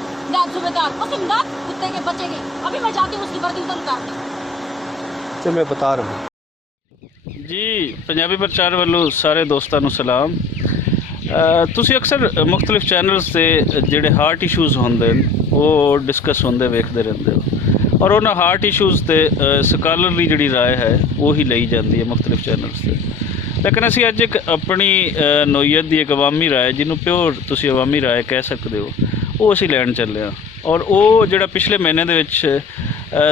इमदाद सूबेदार, उस इमदाद कुत्ते के बच्चे के अभी मैं जाती हूँ उसकी वर्दी उतारती हूँ। तो मैं बता रहा हूँ जी। पंजाबी प्रचार वालों सारे दोस्तों ਨੂੰ ਸਲਾਮ। ਤੁਸੀਂ ਅਕਸਰ ਮੁxtਲਿਫ ਚੈਨਲਸ ਤੇ ਜਿਹੜੇ ਹਾਰਟ ਇਸ਼ੂਜ਼ ਹੁੰਦੇ ਨੇ ਉਹ ਡਿਸਕਸ ਹੁੰਦੇ ਵੇਖਦੇ ਰਹਿੰਦੇ ਹੋ ਔਰ ਉਹਨਾਂ ਹਾਰਟ ਇਸ਼ੂਜ਼ ਤੇ ਸਕਾਲਰਲੀ ਜਿਹੜੀ ਰਾਏ ਹੈ ਉਹੀ ਲਈ ਜਾਂਦੀ ਹੈ ਮੁxtਲਿਫ ਚੈਨਲਸ ਤੇ। ਲੇਕਿਨ ਅਸੀਂ ਅੱਜ ਇੱਕ ਆਪਣੀ ਨੋਈਅਤ ਦੀ ਇੱਕ ਅਵਾਮੀ ਰਾਏ ਜਿਹਨੂੰ ਪਿਓਰ ਤੁਸੀਂ ਅਵਾਮੀ ਰਾਏ ਕਹਿ ਸਕਦੇ ਹੋ ਉਹ ਅਸੀਂ ਲੈਣ ਚੱਲੇ ਹਾਂ। ਔਰ ਉਹ ਜਿਹੜਾ ਪਿਛਲੇ ਮਹੀਨੇ ਦੇ ਵਿੱਚ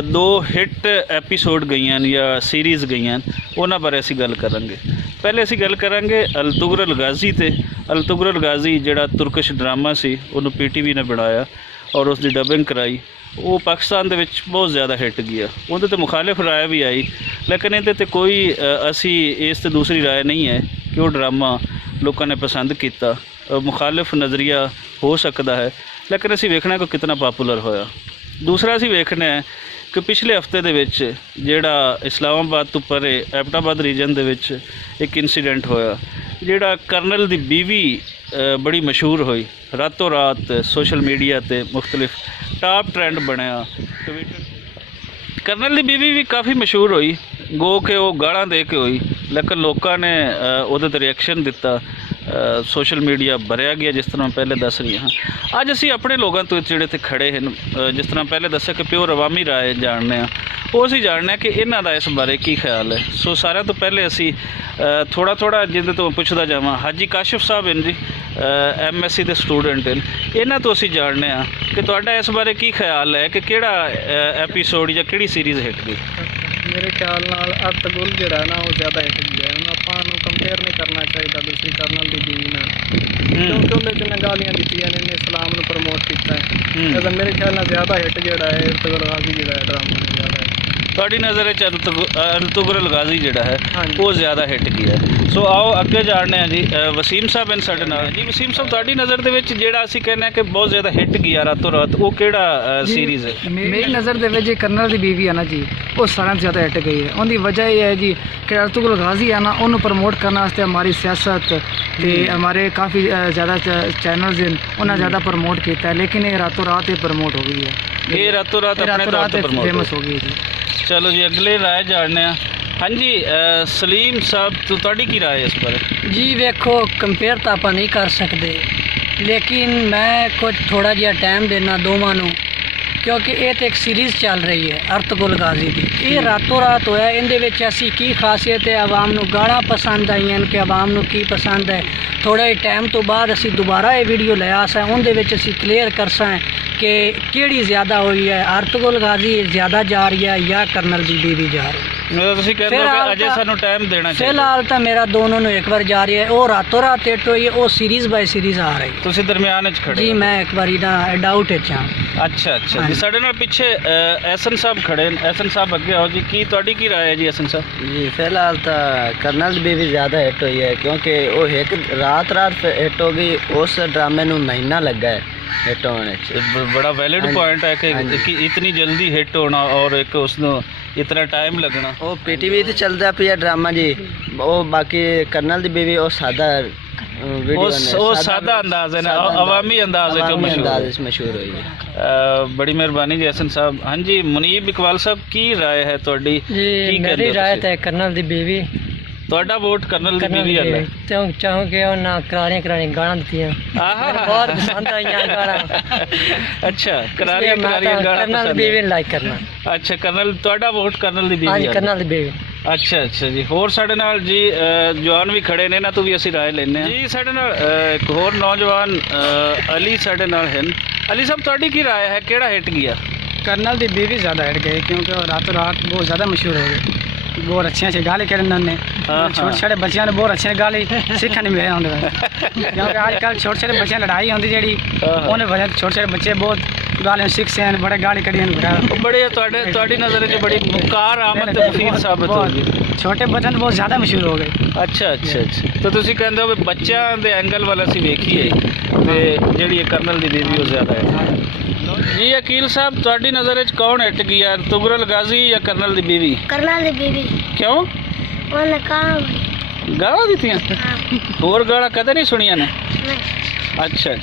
ਦੋ ਹਿੱਟ ਐਪੀਸੋਡ ਗਈਆਂ ਨੇ ਜਾਂ ਸੀਰੀਜ਼ ਗਈਆਂ ਉਹਨਾਂ ਬਾਰੇ ਅਸੀਂ ਗੱਲ ਕਰਾਂਗੇ। ਪਹਿਲੇ ਅਸੀਂ ਗੱਲ ਕਰਾਂਗੇ ਅਲ-ਤੁਗਰਲ ਗਾਜ਼ੀ ਤੇ। ਅਲ-ਤੁਗਰਲ ਗਾਜ਼ੀ ਜਿਹੜਾ ਤੁਰਕਿਸ਼ ਡਰਾਮਾ ਸੀ ਉਹਨੂੰ PTV ਨੇ ਬਣਾਇਆ ਔਰ ਉਸ ਦੀ ਡਬਿੰਗ ਕਰਾਈ। ਉਹ ਪਾਕਿਸਤਾਨ ਦੇ ਵਿੱਚ ਬਹੁਤ ਜ਼ਿਆਦਾ ਹਿੱਟ ਗਿਆ। ਉਹਦੇ 'ਤੇ ਮੁਖਾਲਿਫ ਰਾਏ ਵੀ ਆਈ ਲੇਕਿਨ ਇਹਦੇ 'ਤੇ ਕੋਈ ਅਸੀਂ ਇਸ 'ਤੇ ਦੂਸਰੀ ਰਾਏ ਨਹੀਂ ਹੈ ਕਿ ਉਹ ਡਰਾਮਾ ਲੋਕਾਂ ਨੇ ਪਸੰਦ ਕੀਤਾ। ਮੁਖਾਲਿਫ ਨਜ਼ਰੀਆ ਹੋ ਸਕਦਾ ਹੈ ਲੇਕਿਨ ਅਸੀਂ ਵੇਖਣਾ ਕਿ ਕਿਤਨਾ ਪਾਪੂਲਰ ਹੋਇਆ। ਦੂਸਰਾ ਅਸੀਂ ਵੇਖਣਾ ਹੈ ਕਿ ਪਿਛਲੇ ਹਫਤੇ ਦੇ ਵਿੱਚ ਜਿਹੜਾ ਇਸਲਾਮਾਬਾਦ ਤੋਂ ਪਰੇ ਐਬਟਾਬਾਦ ਰੀਜਨ ਦੇ ਵਿੱਚ ਇੱਕ ਇਨਸੀਡੈਂਟ ਹੋਇਆ ਜਿਹੜਾ ਕਰਨਲ ਦੀ ਬੀਵੀ ਬੜੀ ਮਸ਼ਹੂਰ ਹੋਈ ਰਾਤੋਂ ਰਾਤ ਸੋਸ਼ਲ ਮੀਡੀਆ ਤੇ ਮੁxtਲਿਫ ਟਾਪ ਟ੍ਰੈਂਡ ਬਣਿਆ। ਟਵਿੱਟਰ ਕਰਨਲ ਦੀ ਬੀਵੀ ਵੀ ਕਾਫੀ ਮਸ਼ਹੂਰ ਹੋਈ ਗੋ ਕਿ ਉਹ ਗਾਲਾਂ ਦੇ ਕੇ ਹੋਈ ਲੇਕਿਨ ਲੋਕਾਂ ਨੇ ਉਹਦੇ 'ਤੇ ਰਿਐਕਸ਼ਨ ਦਿੱਤਾ। ਸੋਸ਼ਲ ਮੀਡੀਆ ਭਰਿਆ ਗਿਆ ਜਿਸ ਤਰ੍ਹਾਂ ਪਹਿਲੇ ਦੱਸ ਰਹੀ ਹਾਂ। ਅੱਜ ਅਸੀਂ ਆਪਣੇ ਲੋਕਾਂ ਤੋਂ ਜਿਹੜੇ ਇੱਥੇ ਖੜੇ ਹਨ ਜਿਸ ਤਰ੍ਹਾਂ ਪਹਿਲੇ ਦੱਸਿਆ ਕਿ ਪਿਓਰ ਅਵਾਮੀ ਰਾਏ ਜਾਣਦੇ ਹਾਂ ਉਹ ਅਸੀਂ ਜਾਣਦੇ ਹਾਂ ਕਿ ਇਹਨਾਂ ਦਾ ਇਸ ਬਾਰੇ ਕੀ ਖਿਆਲ ਹੈ। ਸੋ ਸਾਰਿਆਂ ਤੋਂ ਪਹਿਲੇ ਅਸੀਂ ਥੋੜ੍ਹਾ ਜਿਹਦੇ ਤੋਂ ਪੁੱਛਦਾ ਜਾਵਾਂ ਹਾਜੀ ਕਾਸ਼ਿਫ ਸਾਹਿਬ ਹਨ ਜੀ MSc ਦੇ ਸਟੂਡੈਂਟ ਹਨ। ਇਹਨਾਂ ਤੋਂ ਅਸੀਂ ਜਾਣਦੇ ਹਾਂ ਕਿ ਤੁਹਾਡਾ ਇਸ ਬਾਰੇ ਕੀ ਖਿਆਲ ਹੈ ਕਿ ਕਿਹੜਾ ਐਪੀਸੋਡ ਜਾਂ ਕਿਹੜੀ ਸੀਰੀਜ਼ ਹਿੱਟ ਗਈ। ਮੇਰੇ ਖਿਆਲ ਨਾਲ ਅਰਤਗੁਲ ਜਿਹੜਾ ਨਾ ਉਹ ਜ਼ਿਆਦਾ ਹਿੱਟ ਗਿਆ। ਹੁਣ ਆਪਾਂ ਨੂੰ ਕੰਪੇਅਰ ਨਹੀਂ ਕਰਨਾ ਚਾਹੀਦਾ ਦੂਸਰੀ ਕਰਨਲ ਦੀ ਬੀਵੀ ਨਾਲ ਕਿਉਂਕਿ ਉਹਦੇ 'ਚ ਗਾਲੀਆਂ ਦਿੱਤੀਆਂ ਨੇ ਇਸਲਾਮ ਨੂੰ ਪ੍ਰਮੋਟ ਕੀਤਾ ਹੈ। ਤਾਂ ਮੇਰੇ ਖਿਆਲ ਨਾਲ ਜ਼ਿਆਦਾ ਹਿੱਟ ਜਿਹੜਾ ਹੈ ਅਰਤਗੁਲ ਗਾਜ਼ੀ ਜਿਹੜਾ ਡਰਾਮਾ ਨੇ ਜ਼ਿਆਦਾ ਤੁਹਾਡੀ ਨਜ਼ਰ ਵਿੱਚ ਅਲ-ਤੁਗਰਲ ਗਾਜ਼ੀ ਜਿਹੜਾ ਹੈ ਉਹ ਜ਼ਿਆਦਾ ਹਿੱਟ ਗਿਆ। ਸੋ ਆਓ ਅੱਗੇ ਜਾਣਦੇ ਹਾਂ ਜੀ ਵਸੀਮ ਸਾਹਿਬ ਹਨ ਸਾਡੇ ਨਾਲ। ਜੀ ਵਸੀਮ ਸਾਹਿਬ ਤੁਹਾਡੀ ਨਜ਼ਰ ਦੇ ਵਿੱਚ ਜਿਹੜਾ ਅਸੀਂ ਕਹਿੰਦੇ ਹਾਂ ਕਿ ਬਹੁਤ ਜ਼ਿਆਦਾ ਹਿੱਟ ਗਿਆ ਰਾਤੋਂ ਰਾਤ ਉਹ ਕਿਹੜਾ ਸੀਰੀਜ਼ ਹੈ। ਮੇਰੀ ਨਜ਼ਰ ਦੇ ਵਿੱਚ ਕਰਨਲ ਦੀ ਬੀਵੀ ਹੈ ਨਾ ਜੀ ਉਹ ਸਾਰਿਆਂ ਤੋਂ ਜ਼ਿਆਦਾ ਹਿੱਟ ਗਈ ਹੈ। ਉਹਦੀ ਵਜ੍ਹਾ ਇਹ ਹੈ ਜੀ ਕਿ ਅਰਤੁਗਰਲ ਗਾਜ਼ੀ ਹੈ ਨਾ ਉਹਨੂੰ ਪ੍ਰਮੋਟ ਕਰਨ ਵਾਸਤੇ ਹਮਾਰੀ ਸਿਆਸਤ ਤੇ ਹਮਾਰੇ ਕਾਫੀ ਜ਼ਿਆਦਾ ਚੈਨਲਸ ਹਨ ਉਹਨਾਂ ਜ਼ਿਆਦਾ ਪ੍ਰਮੋਟ ਕੀਤਾ ਲੇਕਿਨ ਇਹ ਰਾਤੋਂ ਰਾਤ ਇਹ ਪ੍ਰਮੋਟ ਹੋ ਗਈ ਹੈ। ਇਹ ਰਾਤੋਂ ਰਾਤ ਆਪਣੇ ਤੌਰ ਤੇ ਫੇਮਸ ਹੋ ਗਈ ਜੀ। ਚਲੋ ਜੀ ਅਗਲੇ ਰਾਏ ਜਾਣਦੇ ਹਾਂ। ਹਾਂਜੀ ਸਲੀਮ ਸਾਹਿਬ ਤੁਹਾਡੀ ਕੀ ਰਾਏ ਇਸ ਬਾਰੇ। ਜੀ ਵੇਖੋ ਕੰਪੇਅਰ ਤਾਂ ਆਪਾਂ ਨਹੀਂ ਕਰ ਸਕਦੇ ਲੇਕਿਨ ਮੈਂ ਕੁਝ ਥੋੜਾ ਜਿਹਾ ਟਾਈਮ ਦੇਣਾ ਦੋਵਾਂ ਨੂੰ ਕਿਉਂਕਿ ਇਹ ਤਾਂ ਇੱਕ ਸੀਰੀਜ਼ ਚੱਲ ਰਹੀ ਹੈ ਅਰਤਗੁਲ ਗਾਜ਼ੀ ਦੀ। ਇਹ ਰਾਤੋਂ ਰਾਤ ਹੋਇਆ ਇਹਦੇ ਵਿੱਚ ਅਸੀਂ ਕੀ ਖਾਸੀਅਤ ਹੈ ਆਵਾਮ ਨੂੰ ਗਾਲਾਂ ਪਸੰਦ ਆਈਆਂ ਕਿ ਆਵਾਮ ਨੂੰ ਕੀ ਪਸੰਦ ਹੈ। ਥੋੜ੍ਹੇ ਟਾਈਮ ਤੋਂ ਬਾਅਦ ਅਸੀਂ ਦੁਬਾਰਾ ਇਹ ਵੀਡੀਓ ਲਿਆ ਸਾਂ ਉਹਦੇ ਵਿੱਚ ਅਸੀਂ ਕਲੀਅਰ ਕਰ ਸਾਂ ਕਿ ਕਿਹੜੀ ਜ਼ਿਆਦਾ ਹੋਈ ਹੈ ਅਰਤਗੁਲ ਗਾਜ਼ੀ ਜ਼ਿਆਦਾ ਜਾ ਰਹੀ ਹੈ ਜਾਂ ਕਰਨਲ ਦੀ ਬੀਵੀ ਜਾ ਰਹੀ ਹੈ। ਤੁਸੀਂ ਕਹਿੰਦੇ ਹੋ ਕਿ ਅਜੇ ਸਾਨੂੰ ਟਾਈਮ ਦੇਣਾ ਚਾਹੀਦਾ। ਫਿਲਹਾਲ ਤਾਂ ਮੇਰਾ ਦੋਨੋਂ ਨੂੰ ਇੱਕ ਵਾਰ ਜਾ ਰਹੀ ਹੈ ਉਹ ਰਾਤੋਂ ਰਾਤ ਹਿੱਟ ਹੋਈ ਹੈ ਉਹ ਸੀਰੀਜ਼ ਬਾਈ ਸੀਰੀਜ਼ ਆ ਰਹੀ। ਤੁਸੀਂ ਦਰਮਿਆਨ ਵਿੱਚ ਖੜੇ ਜੀ ਮੈਂ ਇੱਕ ਵਾਰੀ ਦਾ ਡਾਊਟ ਵਿੱਚ ਹਾਂ। ਅੱਛਾ ਜੀ ਸਾਡੇ ਨਾਲ ਪਿੱਛੇ ਐਸਨ ਸਾਹਿਬ ਖੜੇ ਨੇ। ਐਸਨ ਸਾਹਿਬ ਅੱਗੇ ਆਓ ਜੀ ਕੀ ਤੁਹਾਡੀ ਕੀ ਰਾਏ ਹੈ ਜੀ ਐਸਨ ਸਾਹਿਬ। जी फिलहाल तो करनल भी ज़्यादा हिट हुई है क्योंकि वो एक रात हिट हो गई उस ड्रामे में महीना लगा है हिट होने बड़ा वैलिड पॉइंट है कि इतनी जल्दी हिट होना और एक उसमें इतना टाइम लगना। वो PTV ते चलता पिया ड्रामा जी वो बाकी करनल दी बीवी वो सादा वो सादा अंदाज है ना अवामी अंदाज है जो मशहूर हुई है। बड़ी मेहरबानी जी हसन साहब। हाँ जी मुनीब इकबाल साहब की राय है थोड़ी जी मेरी राय तो करनल दी बीवी ਤੁਹਾਡਾ ਵੋਟ ਕਰਨਲ ਦੀ ਬੀਵੀ ਵਾਲਾ ਚਾਹੂੰ ਕਿ ਉਹਨਾਂ ਕਰਾਰੀਆਂ ਗਾਲਾਂ ਦਿੱਤੀਆਂ ਬਹੁਤ ਪਸੰਦ ਆਈਆਂ ਗਾਲਾਂ। ਅੱਛਾ ਕਰਾਰੀਆਂ ਗਾਲਾਂ ਕਰਨਲ ਦੀ ਬੀਵੀ ਲਾਈਕ ਕਰਨਾ। ਅੱਛਾ ਕਰਨਲ ਤੁਹਾਡਾ ਵੋਟ ਕਰਨਲ ਦੀ ਬੀਵੀ। ਹਾਂਜੀ ਕਰਨਲ ਦੀ ਬੀਵੀ। ਅੱਛਾ ਜੀ ਹੋਰ ਸਾਡੇ ਨਾਲ ਜੀ ਜਵਾਨ ਵੀ ਖੜੇ ਨੇ ਇਹਨਾਂ ਤੋਂ ਵੀ ਅਸੀਂ ਰਾਏ ਲੈਂਦੇ ਹਾਂ ਜੀ। ਸਾਡੇ ਨਾਲ ਇੱਕ ਹੋਰ ਨੌਜਵਾਨ ਅਲੀ ਸਾਡੇ ਨਾਲ ਹਨ। ਅਲੀ ਸਾਹਿਬ ਤੁਹਾਡੀ ਕੀ ਰਾਏ ਹੈ ਕਿਹੜਾ ਹਿੱਟ ਗਿਆ। करनल दी बीवी ज़्यादा हिट गई क्योंकि वो रातों रात बहुत ज़्यादा मशहूर हो गई। बहुत अच्छे गाली करे उन्होंने छोटे छोटे बच्चों ने बहुत अच्छे गाली सीखने नहीं मिले होंगे क्योंकि आजकल छोटे छोटे बच्चे लड़ाई होती जी उन्हें वजह छोटे छोटे बच्चे बहुत गालियाँ सीखते हैं बड़े गाली कड़ी बड़े ਤੁਹਾਡੀ नज़र में बड़ी मुकार आमद ਤੇ ਮੁਫੀਦ ਸਾਬਤ ਹੋ ਗਈ। ਛੋਟੇ ਬੱਚਿਆਂ ਬਹੁਤ ਜ਼ਿਆਦਾ ਮਸ਼ਹੂਰ ਹੋ ਗਏ। ਅੱਛਾ ਤਾਂ ਤੁਸੀਂ ਕਹਿੰਦੇ ਹੋ ਵੀ ਬੱਚਿਆਂ ਦੇ ਐਂਗਲ ਵੱਲ ਅਸੀਂ ਵੇਖੀਏ ਤੇ ਜਿਹੜੀ ਕਰਨਲ ਦੀ ਬੀਵੀ ਉਹ ਜ਼ਿਆਦਾ ਹੈ। ਜੀ ਅਕੀਲ ਸਾਹਿਬ ਤੁਹਾਡੀ ਨਜ਼ਰ ਵਿੱਚ ਕੌਣ ਹਿੱਟ ਗਿਆ ਤੁਗਰਲ ਗਾਜ਼ੀ ਜਾਂ ਕਰਨਲ ਦੀ ਬੀਵੀ। ਕਰਨਲ ਦੀ ਬੀਵੀ। ਕਿਉਂ ਉਹਨੇ ਗਾਲਾਂ ਦਿੱਤੀਆਂ ਹੋਰ ਗਾਲਾਂ ਕਦੇ ਨਹੀਂ ਸੁਣੀਆਂ ਨੇ। ਅੱਛਾ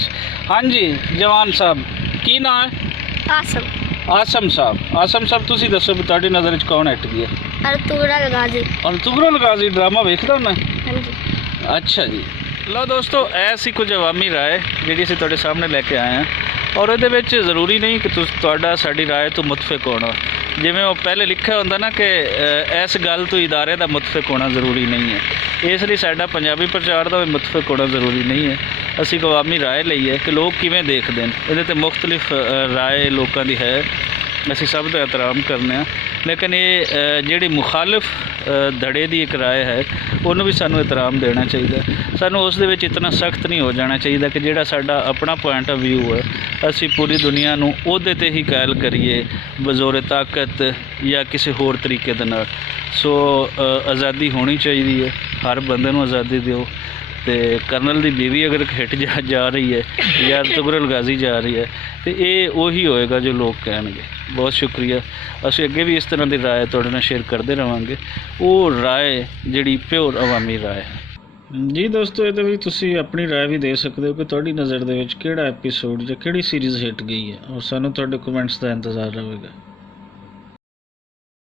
ਹਾਂਜੀ ਜਵਾਨ ਸਾਹਿਬ ਕੀ ਨਾਮ ਹੈ? आसम ਆਸਮ ਸਾਹਿਬ ਤੁਸੀਂ ਦੱਸੋ ਵੀ ਤੁਹਾਡੀ ਨਜ਼ਰ ਵਿੱਚ ਕੌਣ ਹਿੱਟ ਗਿਆ? अर्तुगरुल गाजी ਅਰਤੁਗਰੁਲ ਗਾਜ਼ੀ ਡਰਾਮਾ ਵੇਖਦਾ ਹੁੰਦਾ? हाँ जी ਅੱਛਾ ਜੀ। ਲਓ ਦੋਸਤੋ, ਇਹ ਸੀ ਕੁਝ ਅਵਾਮੀ ਰਾਏ ਜਿਹੜੀ ਅਸੀਂ ਤੁਹਾਡੇ ਸਾਹਮਣੇ ਲੈ ਕੇ ਆਏ ਹਾਂ, ਔਰ ਇਹਦੇ ਵਿੱਚ ਜ਼ਰੂਰੀ ਨਹੀਂ ਕਿ ਤੁਹਾਡਾ ਸਾਡੀ ਰਾਏ ਤੋਂ ਮੁਤਫਿਕ ਹੋਣਾ। ਜਿਵੇਂ ਉਹ ਪਹਿਲੇ ਲਿਖਿਆ ਹੁੰਦਾ ਨਾ ਕਿ ਇਸ ਗੱਲ ਤੋਂ ਇਦਾਰੇ ਦਾ ਮੁਤਫਿਕ ਹੋਣਾ ਜ਼ਰੂਰੀ ਨਹੀਂ ਹੈ, ਇਸ ਲਈ ਸਾਡਾ ਪੰਜਾਬੀ ਪ੍ਰਚਾਰ ਦਾ ਵੀ ਮੁਤਫਿਕ ਹੋਣਾ ਜ਼ਰੂਰੀ ਨਹੀਂ ਹੈ। ਅਸੀਂ ਇੱਕ ਅਵਾਮੀ ਰਾਏ ਲਈ ਹੈ ਕਿ ਲੋਕ ਕਿਵੇਂ ਦੇਖਦੇ ਨੇ, ਇਹਦੇ 'ਤੇ ਮੁਖਤਲਿਫ ਰਾਏ ਲੋਕਾਂ ਦੀ ਹੈ, ਅਸੀਂ ਸਭ ਦਾ ਇਹਤਰਾਮ ਕਰਨੇ ਆ, ਲੇਕਿਨ ਇਹ ਜਿਹੜੀ ਮੁਖਾਲਿਫ ਧੜੇ ਦੀ ਇੱਕ ਰਾਏ ਹੈ ਉਹਨੂੰ ਵੀ ਸਾਨੂੰ ਇਹਤਰਾਮ ਦੇਣਾ ਚਾਹੀਦਾ। ਸਾਨੂੰ ਉਸ ਦੇ ਵਿੱਚ ਇਤਨਾ ਸਖਤ ਨਹੀਂ ਹੋ ਜਾਣਾ ਚਾਹੀਦਾ ਕਿ ਜਿਹੜਾ ਸਾਡਾ ਆਪਣਾ ਪੁਆਇੰਟ ਆਫ ਵਿਊ ਹੈ ਅਸੀਂ ਪੂਰੀ ਦੁਨੀਆ ਨੂੰ ਉਹਦੇ 'ਤੇ ਹੀ ਕਾਇਲ ਕਰੀਏ ਬਜ਼ੋਰ ਤਾਕਤ ਜਾਂ ਕਿਸੇ ਹੋਰ ਤਰੀਕੇ ਦੇ ਨਾਲ। ਸੋ ਆਜ਼ਾਦੀ ਹੋਣੀ ਚਾਹੀਦੀ ਹੈ, ਹਰ ਬੰਦੇ ਨੂੰ ਆਜ਼ਾਦੀ ਦਿਓ। ਤੇ ਕਰਨਲ ਦੀ ਬੀਵੀ ਅਗਰ ਹਿੱਟ ਜਾ ਰਹੀ ਹੈ ਜਾਂ ਅਰਤੁਗਰੁਲ ਗਾਜ਼ੀ ਜਾ ਰਹੀ ਹੈ ਤੇ ਇਹ ਉਹੀ ਹੋਏਗਾ ਜੋ ਲੋਕ ਕਹਿਣਗੇ। ਬਹੁਤ ਸ਼ੁਕਰੀਆ। ਅਸੀਂ ਅੱਗੇ ਵੀ ਇਸ ਤਰ੍ਹਾਂ ਦੀ ਰਾਏ ਤੁਹਾਡੇ ਨਾਲ ਸ਼ੇਅਰ ਕਰਦੇ ਰਹਾਂਗੇ, ਉਹ ਰਾਏ ਜਿਹੜੀ ਪਿਓਰ ਅਵਾਮੀ ਰਾਏ ਹੈ। ਜੀ ਦੋਸਤੋ, ਇਹਦੇ ਵਿੱਚ ਤੁਸੀਂ ਆਪਣੀ ਰਾਏ ਵੀ ਦੇ ਸਕਦੇ ਹੋ ਕਿ ਤੁਹਾਡੀ ਨਜ਼ਰ ਦੇ ਵਿੱਚ ਕਿਹੜਾ ਐਪੀਸੋਡ ਜਾਂ ਕਿਹੜੀ ਸੀਰੀਜ਼ ਹਿੱਟ ਗਈ ਹੈ, ਔਰ ਸਾਨੂੰ ਤੁਹਾਡੇ ਕਮੈਂਟਸ ਦਾ ਇੰਤਜ਼ਾਰ ਰਹੇਗਾ।